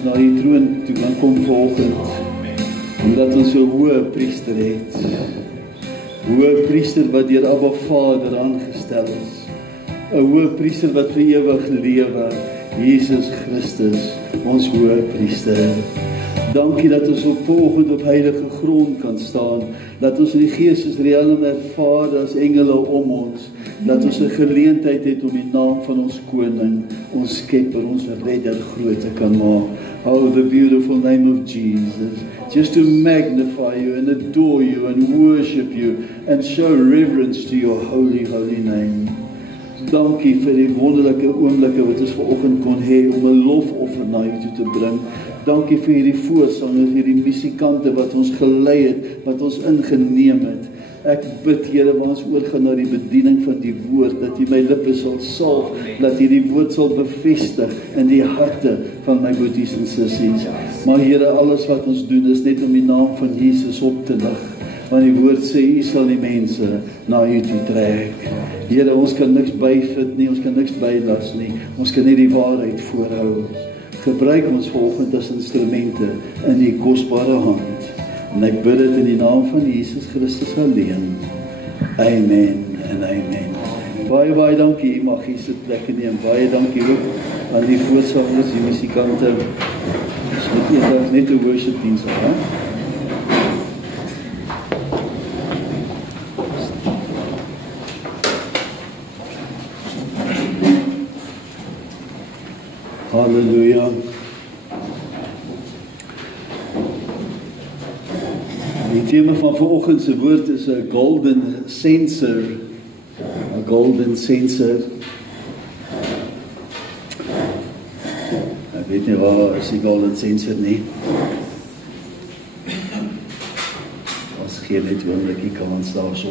ons na die troon toe kan kom vanoggend, omdat ons 'n hoë priester het. Hoë priester wat deur Abba Vader aangestel is. 'n Hoë priester wat vir ewig lewe, Jesus Christus, ons hoë priester. Dankie dat ons op vanoggend op heilige grond kan staan, dat ons in die geestesrealm ervaar as engele om ons, dat ons 'n geleentheid het om die naam van ons koning, ons skepper, ons redder groot te kan maak. Oh, the beautiful name of Jesus. Just to magnify you and adore you and worship you and show reverence to your holy, holy name. Dankie vir die wonderlike oomblikke wat ons vanoggend kon hê om 'n lofoffer na U toe te bring. Dankie vir hierdie voorsangers, hierdie musikante wat ons gelei het, wat ons ingeneem het. Ek bid, Here, waar ons oorgaan na die bediening van die woord, dat U my lippe sal salf, dat U die woord sal bevestig in die harte van my boeties en sissies. Maar Here, alles wat ons doen is net om die naam van Jesus op te lig. Want die woord sê, U sal die mense na U toe trek. Here, ons kan niks byvit nie, ons kan niks bylas nie, ons kan net die waarheid voorhou. Gebruik ons vanoggend as instrumente in U kosbare hand. En ek bid dit in die naam van Jesus Christus alleen. Amen en amen. Baie, baie dankie, U mag hier sit plekke neem. Baie dankie ook aan die voorsangers, die musikante. Ons moet eendag net 'n worship diens hê. Halleluja. Die tema van vanoggend se woord is 'n golden censer. 'n Golden censer. Ek weet nie waar is die golden censer nie. Ons gee net 'n oombliekie kans daarso.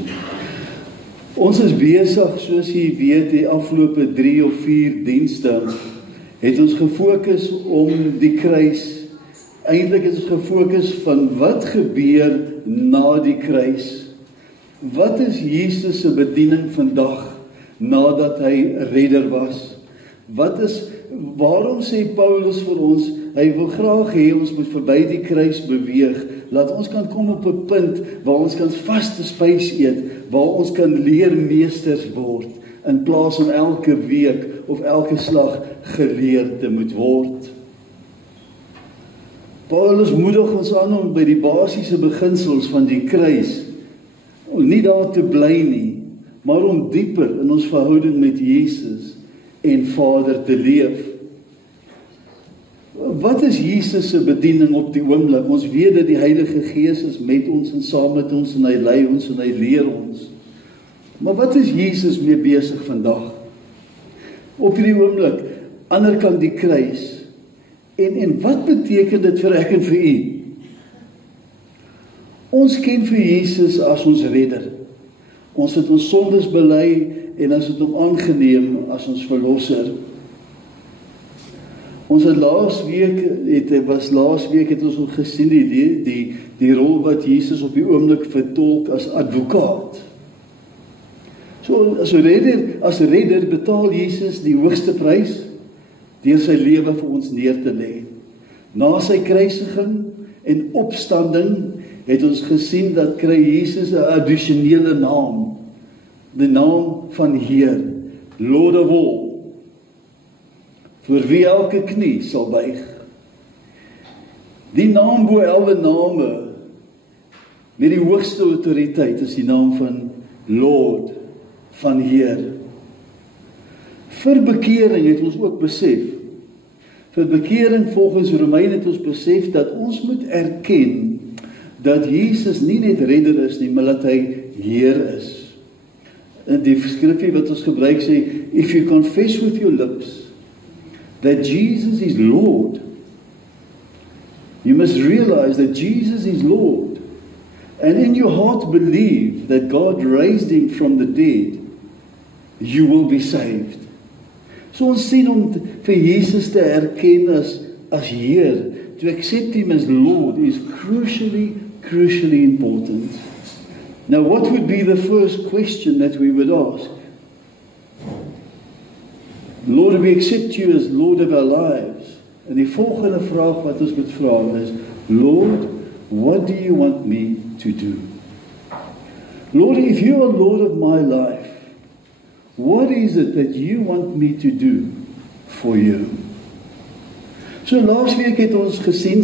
Ons is besig, soos jy weet, die afgelope 3 of 4 dienste het ons gefokus om die kruis. Eintlik is ons gefokus van wat gebeur na die kruis. Wat is Jesus se bediening vandag nadat hy redder was? Waarom sê Paulus vir ons, hy wil graag hê ons moet verby die kruis beweeg, laat ons kan kom op 'n punt waar ons kan vaste spys eet, waar ons kan leermeesters word, in plaas van elke week of elke slag geleerd te moet word. Paulus moedig ons aan om by die basiese beginsels van die kruis, nie daar te bly nie, maar om dieper in ons verhouding met Jesus en Vader te leef. Wat is Jesus se bediening op die oomblik? Ons weet dat die Heilige Gees is met ons en saam met ons en hy lei ons en hy leer ons. Maar wat is Jesus mee besig vandag? Op hierdie oomblik, ander kant die kruis. En wat beteken dit vir ek en vir u? Ons ken vir Jesus as ons redder. Ons het ons sondes bely en ons het hom aangeneem as ons verlosser. Ons het laas week het ons ook gesien die rol wat Jesus op die oomblik vertolk as advokaat. So as redder betaal Jesus die hoogste prys deur sy lewe vir ons neer te lê. Na sy kruisiging en opstanding het ons gesien dat kry Jesus 'n addisionele naam, die naam van Heer, Lord of all, vir wie elke knie sal buig. Die naam bo alle name, met die hoogste autoriteit, is die naam van Lord, van Heer. Vir bekering het ons ook besef, vir bekering volgens Romeine het ons besef dat ons moet erken dat Jesus nie net redder is nie, maar dat hy Heer is. En die skrifgie wat ons gebruik sê, if you confess with your lips that Jesus is Lord, you must realize that Jesus is Lord, and in your heart believe that God raised him from the dead, you will be saved. So ons sien om vir Jesus te erken as Heer, to accept him as Lord is crucially important. Now what would be the first question that we would ask? Lord, we accept you as Lord of our lives, En die volgende vraag wat ons moet vra is, Lord, what do you want me to do? Lord, if you are Lord of my life, what is it that you want me to do for you? So laasweek het ons gesien,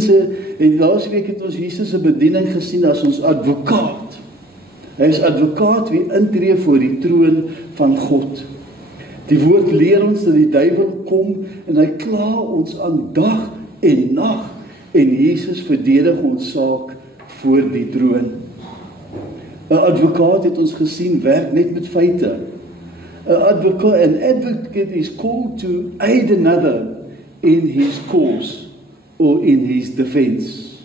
laasweek het ons Jesus se bediening gesien as ons advokaat. Hy is advokaat wie intree voor die troon van God. Die woord leer ons dat die duiwel kom en hy kla ons aan dag en nag en Jesus verdedig ons saak voor die troon. 'n Advokaat het ons gesien werk net met feite. An advocate is called to aid another in his cause or in his defense.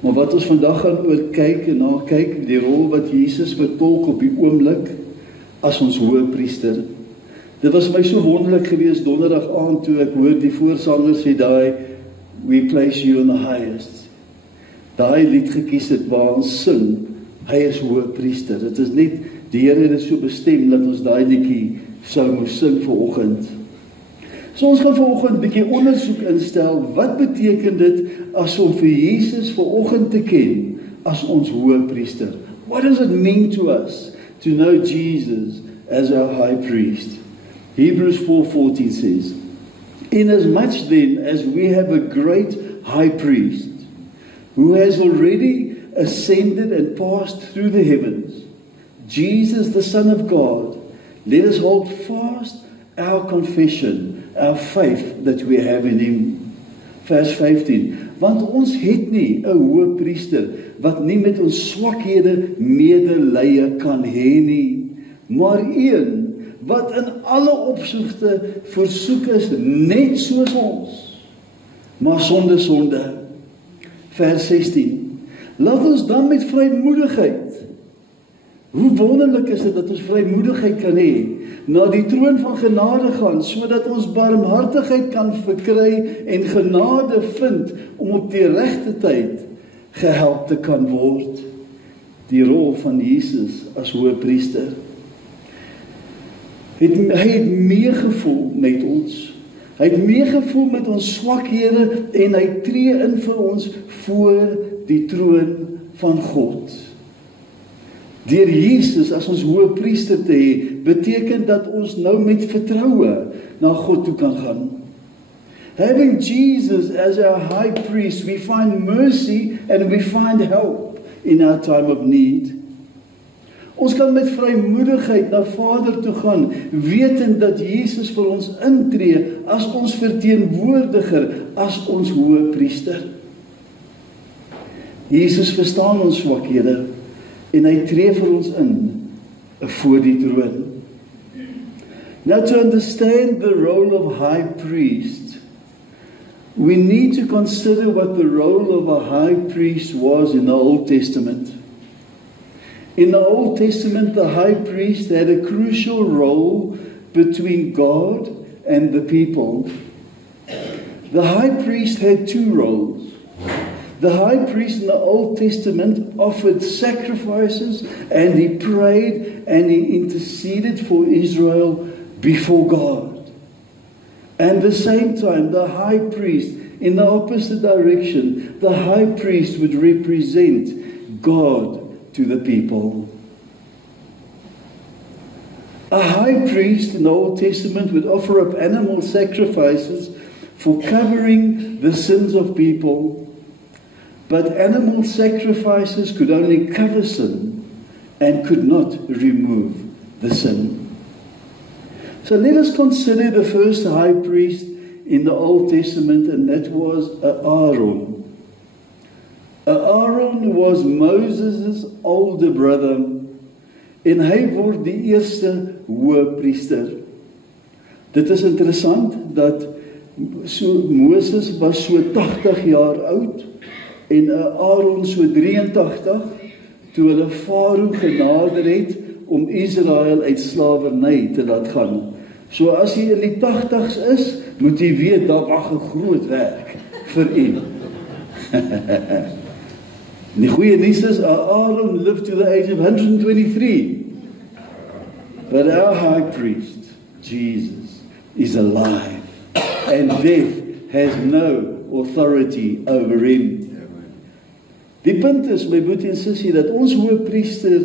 Maar wat ons vandag gaan oor kyk en na kyk, die rol wat Jesus vertolk op die oomblik as ons hoëpriester. Dit was my so wonderlik geweest donderdag aand toe ek hoor die voorsanger sê daai "We place you on the highest." Daai lied gekies het waar ons sing, hy is hoëpriester. Dit is net, die Here het so bestem dat ons daai liedjie sou moes sing vanoggend. So ons gaan vanoggend 'n bietjie ondersoek instel, wat beteken dit as om vir Jesus vanoggend te ken as ons hoëpriester? What does it mean to us to know Jesus as our high priest? Hebrews 4:14 says, "Inasmuch then as we have a great high priest, who has already ascended and passed through the heavens, Jesus the Son of God, let us hold fast our confession, our faith that we have in him." Vers 15, want ons het nie 'n hoëpriester wat nie met ons swakhede medelee kan hê nie, maar een wat in alle opsigte versoek is net soos ons, maar sonder sonde. Vers 16, laat ons dan met vrymoedigheid, hoe wonderlik is dit dat ons vrymoedigheid kan hê, na die troon van genade gaan, sodat ons barmhartigheid kan verkry en genade vind om op die regte tyd gehelp te kan word. Die rol van Jesus as hoëpriester. Hy het meegevoel met ons. Hy het meegevoel met ons swakhede en hy tree in vir ons voor die troon van God. Deur Jesus as ons hoëpriester te hê, beteken dat ons nou met vertroue na God toe kan gaan. Having Jesus as our high priest, we find mercy and we find help in our time of need. Ons kan met vrymoedigheid na Vader toe gaan, wetend dat Jesus vir ons intree as ons verteenwoordiger, as ons hoëpriester. Jesus verstaan ons swakhede en hy tree vir ons in voor die troon. Now to understand the role of high priest, we need to consider what the role of a high priest was in the Old Testament. In the Old Testament, the high priest had a crucial role between God and the people. The high priest had two roles. The high priest in the Old Testament offered sacrifices and he prayed and he interceded for Israel before God. And at the same time, the high priest, in the opposite direction, the high priest would represent God to the people. A high priest in the Old Testament would offer up animal sacrifices for covering the sins of people. But animal sacrifices could only cover sin and could not remove the sin. So let us consider the first high priest in the Old Testament, and that was Aaron. Aaron was Moses' older brother, en hy word die eerste hoëpriester. Dit is interessant dat Moses was so 80 jaar oud, en Aaron so 83, toe hulle Farao genader het om Israel uit slawerny te laat gaan. So as jy in die 80's is, moet jy weet, daar wag 'n groot werk vir u. Die goeie nuus is, Aaron lived to the age of 123. But our high priest, Jesus, is alive. And death has no authority over him. Die punt is, my broer en sussie, dat ons hoëpriester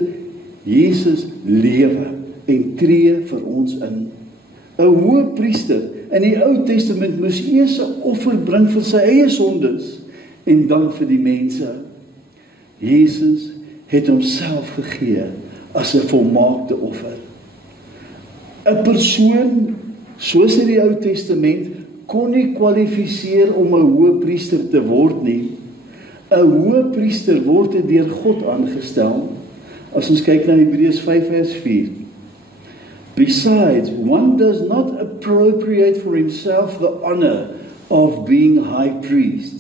Jesus lewe en tree vir ons in. 'n Hoëpriester in die Ou Testament moes eers 'n offer bring vir sy eie sondes en dan vir die mense. Jesus het homself gegee as 'n volmaakte offer. 'n Persoon, soos in die Ou Testament, kon nie kwalifiseer om 'n hoëpriester te word nie. 'n Hoëpriester word deur God aangestel. As ons kyk na Hebreërs 5 vers 4. Besides, one does not appropriate for himself the honor of being high priest,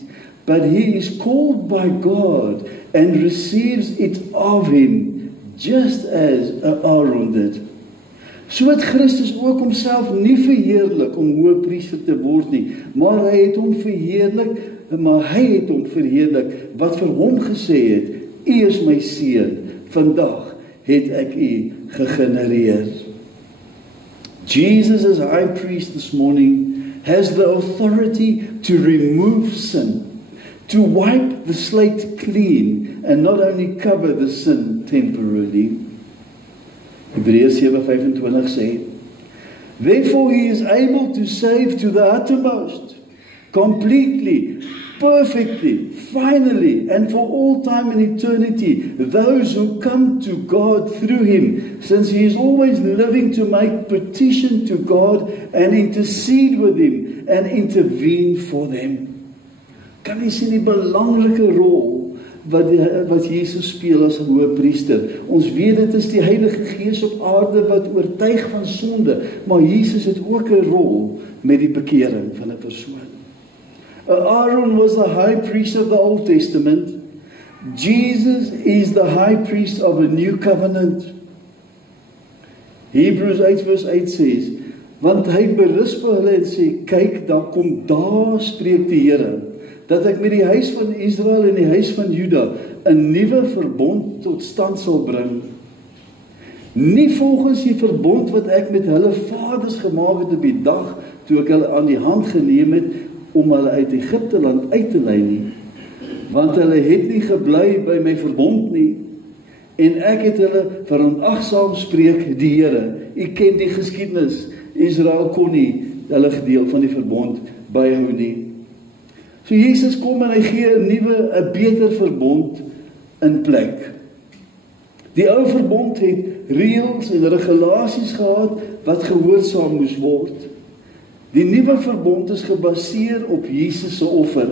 but he is called by God and receives it of him, just as Aaron did. So het Christus ook homself nie verheerlik om hoëpriester te word nie, maar hy het hom verheerlik, wat vir hom gesê het, U is my seun, vandag het ek U gegenereer. Jesus as high priest this morning has the authority to remove sin, to wipe the slate clean and not only cover the sin temporarily. Hebreërs 7:25 sê, therefore he is able to save to the uttermost, completely, perfectly, finally, and for all time and eternity, those who come to God through him, since he is always living to make petition to God and intercede with him and intervene for them. Kan jy sien die belangrike rol wat Jesus speel as 'n hoëpriester? Ons weet dit is die Heilige Gees op aarde wat oortuig van sonde, maar Jesus het ook 'n rol met die bekering van 'n persoon. Aaron was the high priest of the Old Testament. Jesus is the high priest of a new covenant. Hebrews 8 verse 8 says, want hy berisp hulle en sê, kyk, daar spreek die Here, dat ek met die huis van Israel en die huis van Juda 'n nuwe verbond tot stand sal bring. Nie volgens die verbond wat ek met hulle vaders gemaak het op die dag, toe ek hulle aan die hand geneem het, om hulle uit Egipte land uit te lei nie, want hulle het nie gebly by my verbond nie, en ek het hulle verontagsaam, spreek die Here. U ken die geskiedenis, Israel kon nie hulle gedeel van die verbond byhou nie. So Jesus kom en hy gee 'n beter verbond in plek. Die ou verbond het reëls en regulasies gehad wat gehoorsaam moes word. Die nuwe verbond is gebaseer op Jesus se offer.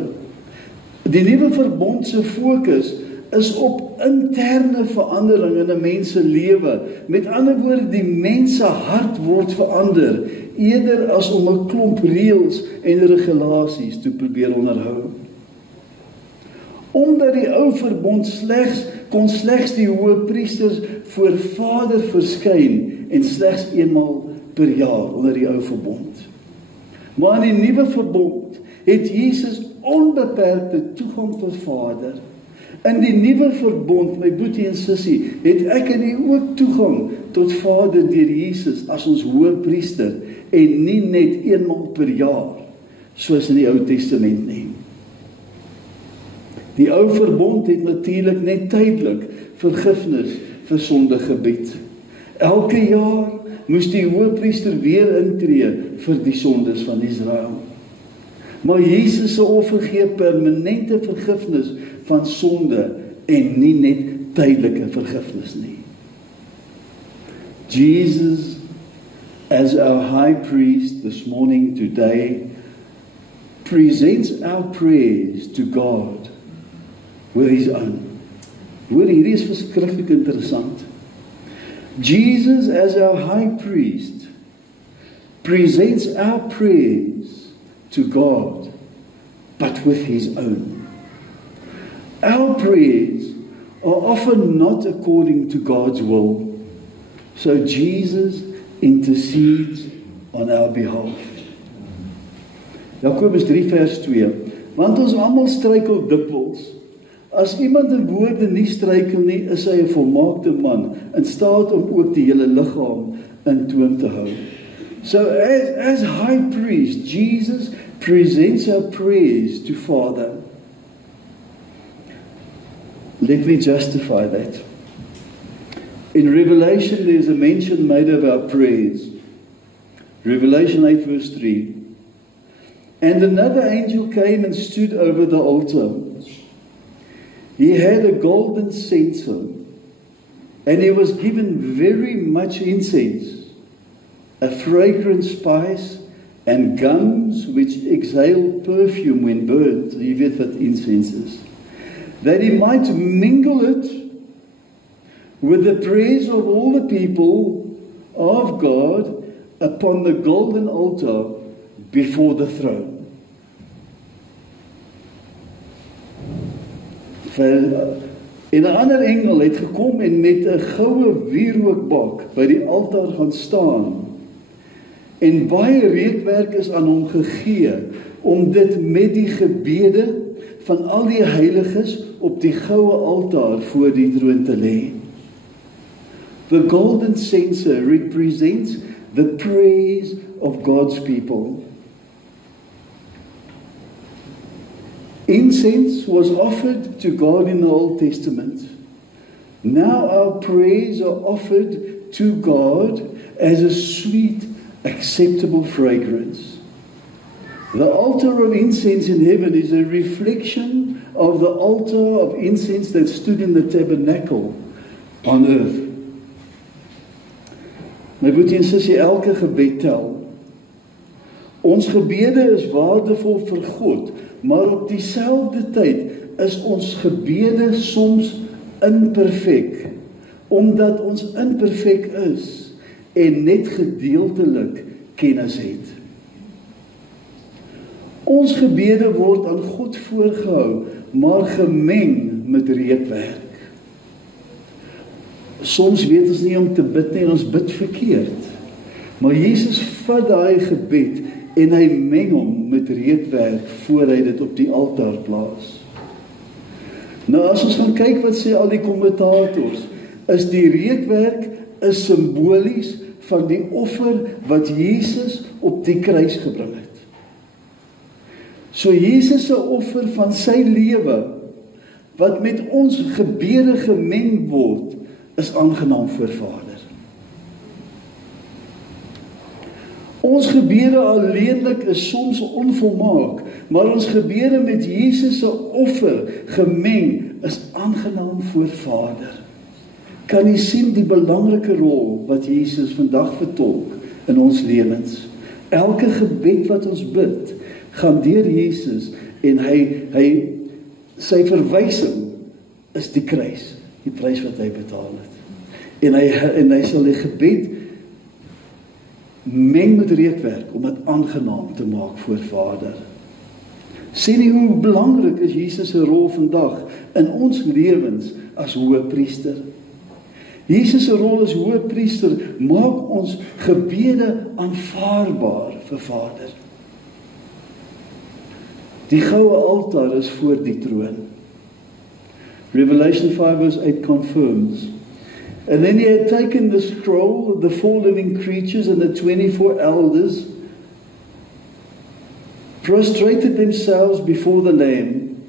Die nuwe verbond se fokus is op interne verandering in 'n mens se lewe. Met ander woorde, die mens se hart word verander, eerder as om 'n klomp reëls en regulasies te probeer onderhou. Omdat die ou verbond kon slegs die hoëpriesters voor Vader verskyn en slegs eenmaal per jaar onder die ou verbond. Maar in die nuwe verbond het Jesus onbeperkte toegang tot Vader. In die nuwe verbond, my boetie en sussie, het ek en u ook toegang tot Vader deur Jesus as ons hoëpriester en nie net eenmaal per jaar, soos in die Ou Testament nie. Die ou verbond het natuurlik net tydelik vergifnis vir sonde gebied. Elke jaar moes die hoëpriester weer intree vir die sondes van Israel. Maar Jesus se offer gee permanente vergifnis van sonde en nie net tydelike vergifnis nie. Jesus, as our high priest this morning, today, presents our prayers to God with his own. Hoor, hierdie is verskriklik interessant. Jesus, as our high priest, presents our prayers to God, but with his own. Our prayers are often not according to God's will, so Jesus intercedes on our behalf. Jakobus 3 vers 2, want ons almal struikel dikwels. As iemand in woorde nie struikel nie, is hy 'n volmaakte man, in staat om ook die hele liggaam in toom te hou. So as high priest, Jesus presents our praise to Father. Let me justify that. In Revelation, there's a mention made of our praise. Revelation 8 verse 3. And another angel came and stood over the altar. He had a golden censer, and he was given very much incense, a fragrant spice, and gums which exhale perfume when burnt. Jy weet wat incense is. That he might mingle it with the praise of all the people of God upon the golden altar before the throne. En 'n ander engel het gekom en met 'n goue wierookbak by die altaar gaan staan. En baie reukwerk is aan hom gegee om dit met die gebede van al die heiliges op die goue altaar voor die troon te lê. The golden censer represents the praise of God's people. Incense was offered to God in the Old Testament. Now our praise are offered to God as a sweet, acceptable fragrance. The altar of incense in heaven is a reflection of the altar of incense that stood in the tabernacle on earth. My broer en sussie, elke gebed tel. Ons gebede is waardevol vir God, maar op dieselfde tyd is ons gebede soms imperfek, omdat ons imperfek is en net gedeeltelik kennis het. Ons gebede word aan God voorgehou, maar gemeng met reukwerk. Soms weet ons nie om te bid nie en ons bid verkeerd. Maar Jesus vat daai gebed en hy meng hom met reukwerk voor hy dit op die altaar plaas. Nou as ons gaan kyk wat sê al die kommentators, is die reukwerk is simbolies van die offer wat Jesus op die kruis gebring het. So Jesus se offer van sy lewe, wat met ons gebede gemeng word, is aangenaam voor Vader. Ons gebede alleenlik is soms onvolmaak, maar ons gebede met Jesus se offer gemeng is aangenaam voor Vader. Kan jy sien die belangrike rol wat Jesus vandag vertolk in ons lewens? Elke gebed wat ons bid, gaan deur Jesus en hy sy verwysing is die kruis, die prys wat hy betaal het. En hy sal die gebed meng met reukwerk om dit aangenaam te maak voor Vader. Sien nie hoe belangrik is Jesus se rol vandag in ons lewens as hoëpriester. Jesus se rol as hoëpriester maak ons gebede aanvaarbaar vir Vader. Die goue altaar is voor die troon. Revelation 5 verse 8 confirms. And then he had taken the scroll of the 4 living creatures and the 24 elders, prostrated themselves before the Lamb,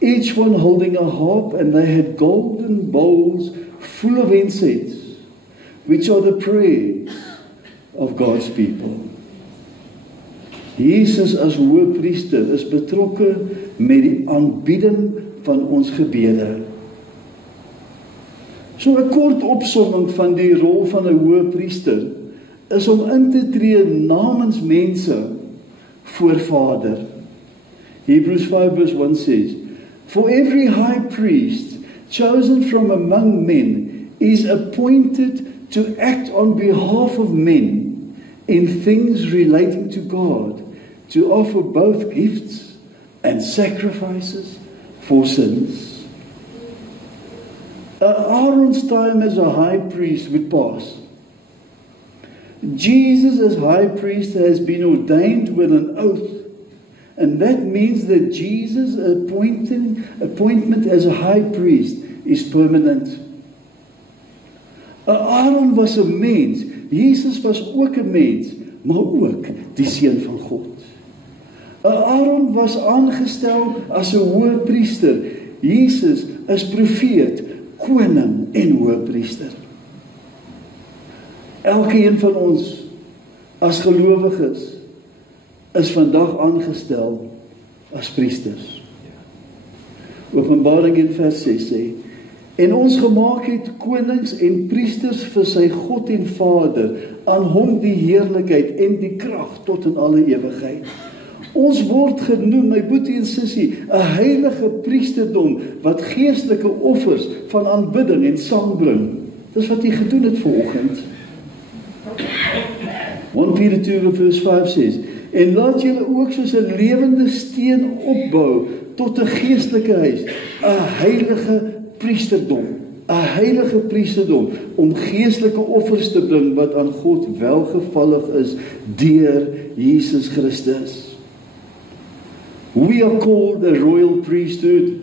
each one holding a harp, and they had golden bowls full of incense, which are the praise of God's people. Jesus as hoëpriester is betrokke met die aanbidding van ons gebede. So 'n kort opsomming van die rol van 'n hoëpriester is om in te tree namens mense voor Vader. Hebrews 5 verse 1 says, For every high priest chosen from among men is appointed to act on behalf of men in things relating to God, to offer both gifts and sacrifices for sins. Aaron's time as a high priest would pass. Jesus as high priest has been ordained with an oath, and that means that Jesus' appointment as a high priest is permanent. Aaron was 'n mens, Jesus was ook 'n mens, maar ook die seun van God. Aaron was aangestel as 'n hoëpriester. Jesus is profeet, koning en hoëpriester. Elkeen van ons as gelowiges is vandag aangestel as priesters. Openbaring 1 vers 6 sê, en ons gemaak het konings en priesters vir sy God en Vader, aan hom die heerlikheid en die krag tot in alle ewigheid. Ons word genoem, my boetie en sussie, 'n heilige priesterdom, wat geestelike offers van aanbidding en sang bring. Dis wat jy gedoen het vanoggend. 1 Peter 2 vers 5 sê, en laat julle ook soos 'n lewende steen opbou tot 'n geestelike huis, 'n heilige priesterdom, 'n heilige priesterdom, om geestelike offers te bring wat aan God welgevallig is deur Jesus Christus. We are called a royal priesthood.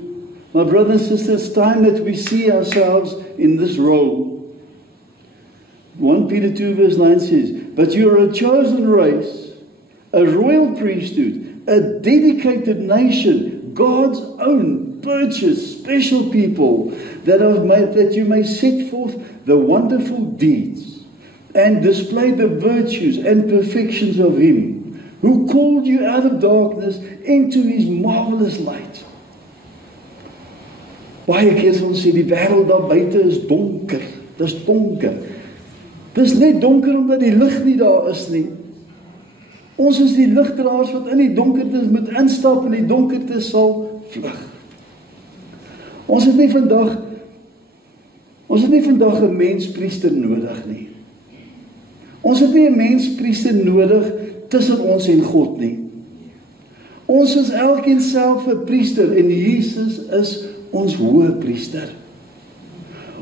My brothers and sisters, it's time that we see ourselves in this role. 1 Peter 2 verse 9 says, but you are a chosen race, a royal priesthood, a dedicated nation, God's own purchased special people, that you may set forth the wonderful deeds and display the virtues and perfections of Him who called you out of darkness into His marvelous light. Baie keer sal ons sê die wêreld daar buite is donker. Dis donker. Dis net donker omdat die lig nie daar is nie. Ons is die ligdraers wat in die donkerte moet instap en die donkerte sal vlug. Ons het nie vandag 'n menspriester nodig nie. Ons het nie 'n menspriester nodig tussen ons en God nie. Ons is elkeen self 'n priester en Jesus is ons hoëpriester.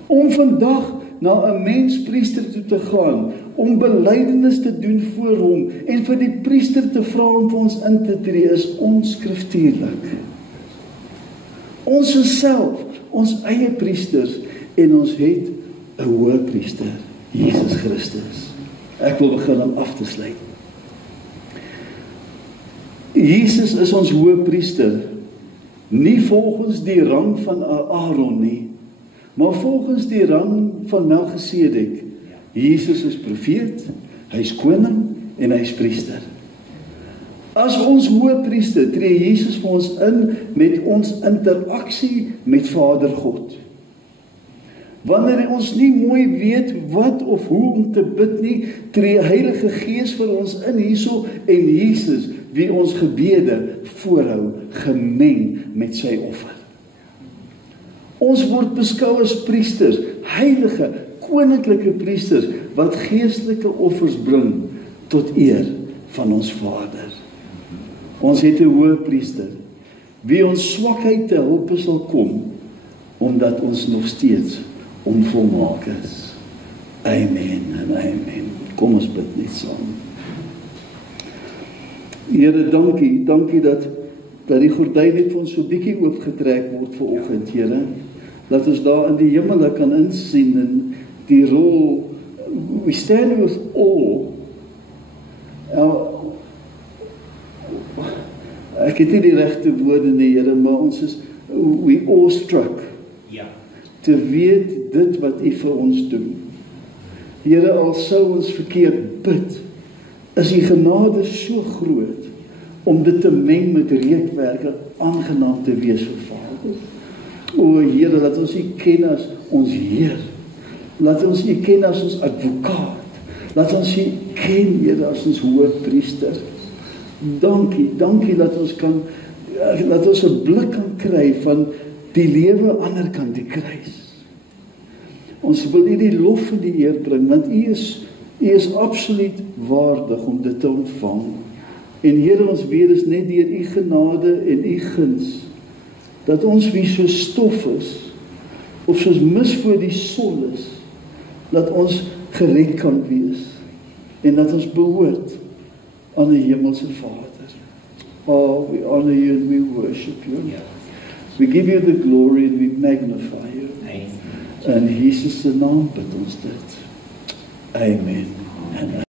Om vandag na 'n menspriester toe te gaan, om belydenis te doen voor hom en vir die priester te vra om vir ons in te tree, is onskriftuurlik. Ons is self ons eie priesters en ons het 'n hoëpriester, Jesus Christus. Ek wil begin om af te sluit. Jesus is ons hoëpriester, nie volgens die rang van Aaron nie, maar volgens die rang van Melchisedek. Jesus is profeet, hy is koning en hy is priester. As ons hoëpriester tree Jesus vir ons in met ons interaksie met Vader God. Wanneer ons nie mooi weet wat of hoe om te bid nie, tree Heilige Gees vir ons in hierso en Jesus, wie ons gebede voorhou, gemeng met sy offer. Ons word beskou as priesters, heilige, koninklike priesters, wat geestelike offers bring tot eer van ons Vader. Ons het 'n hoëpriester, wie ons swakheid te hulp sal kom, omdat ons nog steeds onvolmaak is. Amen en amen. Kom ons bid net saam. Here, dankie dat die gordyn net vir ons so bietjie oopgetrek word vanoggend, Here. Dat ons daar in die hemel kan insien in die rol. We stand with awe. Ek het nie die regte woorde nie, Here, maar ons is we awestruck. Ja. Te weet dit wat U vir ons doen. Here, al sou ons verkeerd bid, is U genade so groot om dit te meng met reukwerke aangenaam te wees vir Vader. O Here, laat ons U ken as ons Heer. Laat ons U ken as ons advokaat. Laat ons U ken, Here, as ons hoëpriester. Dankie dat ons 'n blik kan kry van die lewe aan die ander kant die kruis. Ons wil U die lof en die eer bring, want U is absoluut waardig om dit te ontvang. En Here, ons weet is net deur U genade en U guns, dat ons wie so stof is, of soos mis voor die son is, dat ons gered kan wees, en dat ons behoort aan die hemelse Vader. Oh, we honor You and we worship You. We give You the glory and we magnify You. In Jesus se naam bid ons dit. Amen.